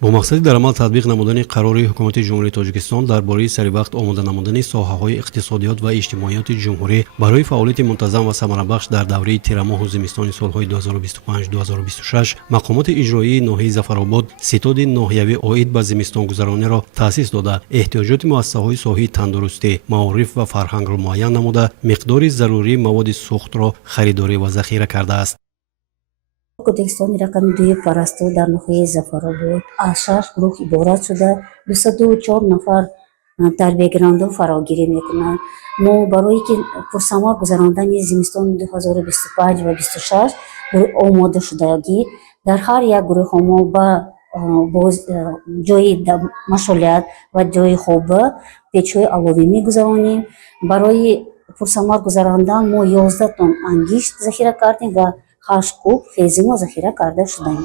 با مقصد در عمل تطبیق نمودن قرار حکومت جمهوری تاجیکستان درباره سریوقت آماده نمودن ساحه‌های اقتصادیات و اجتماعیات جمهوری برای فعالیت منتظم و ثمربخش در دوره تیر ماه و زمستان سال‌های 2025-2026 مقامات اجرایی ناحیه ظفرآباد ستاد ناحیوی عاید به زمستان گذرانی را تأسیس داده احتیاجات مؤسسه‌های ساحه تندرستی، معارف و فرهنگ را معین نموده مقدار ضروری مواد سوخت را خریداری و ذخیره کرده است. کودکستان رقم 2 پرستو در ناحیه ظفرآباد از 6 گروه عبارت شده 204 نفر تربیه گیرنده فراگیری میکنند. ما برای که پرثمر گذراندن زمستان 2025 و 26 آماده شدگی در هر یک گروه ما با جای مشغولیت و جای خوب پیچ‌های علاوه میگذرانیم. برای پرثمر گذراندن ما 11 تن انگشت ذخیره کردیم و 8 کوب هزیمه ذخیره کرده شدیم.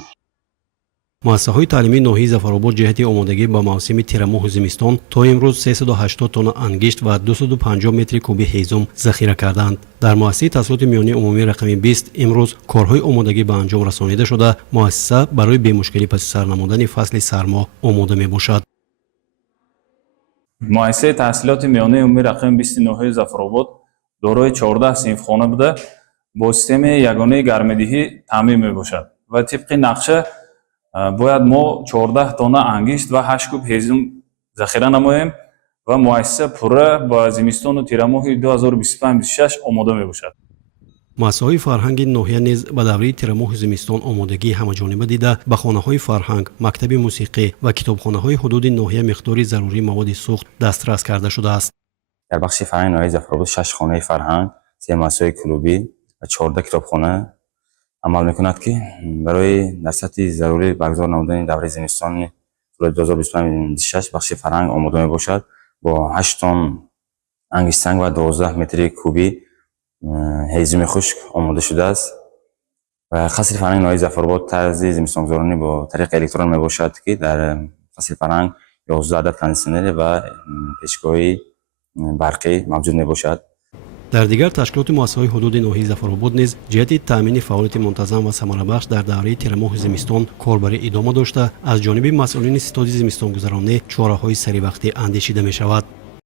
مؤسسه‌های تعلیمی ناحیه ظفرآباد جهت آمادگی به موسم تیر ماه و زمستان تا امروز 380 تن انگشت و 250 متر کوبی هیزم ذخیره کردند. در مؤسسه تحصیلات میانی عمومی رقم 20 امروز کارهای آمادگی به انجام رسانیده شده مؤسسه برای به مشکلی پس سر نمودن فصل سرما آماده میباشد. مؤسسه تحصیلات میانی عمومی رقم 20 ناحیه ظفرآباد دارای 14 صنفخانه بوده با سیستم یگانه گرمدهی تامین میباشد و طبق نقشه باید ما 14 تانه انگشت و 8 کوب هیزم ذخیره نماییم و مؤسسه پوره با زمستان و تیر ماه 2025-26 آماده میباشد. مؤسسه‌های فرهنگ ناحیه نیز به دوره تیر ماه زمستان آمادگی همه‌جانبه دیده به خانه‌های فرهنگ، مکتب موسیقی و کتابخانه‌های حدود ناحیه مقدار ضروری مواد سوخت دسترس کرده شده است. در بخش فرهنگ ناحیه ظفرآباد 6 خانه فرهنگ، 3 مؤسسه کلوبی و 14 کتابخانه عمل میکند که برای در سطح ضروری برگزار نمودن دوره زمستان سال 2025-26 بخش فرهنگ آماده می باشد با 8 تن انگشت سنگ و 12 متر کوبی هیزم خشک آماده شده است و قصر فرهنگ ناحیه ظفرآباد طرز زمستان گذرانی با طریق الکترون می باشد که در قصر فرهنگ 11 عدد کندیسنر و پیچگاه برقی موجود می باشد. در دیگر تشکیلات مؤسسه‌های حدود ناحیه ظفرآباد نیز جهت تامین فعالیت منتظم و ثمربخش در دوره تیر ماه زمستان کاربری ادامه داشته از جانب مسئولین ستاد زمستان گذرانی چاره‌های سری وقتی اندیشیده می شود.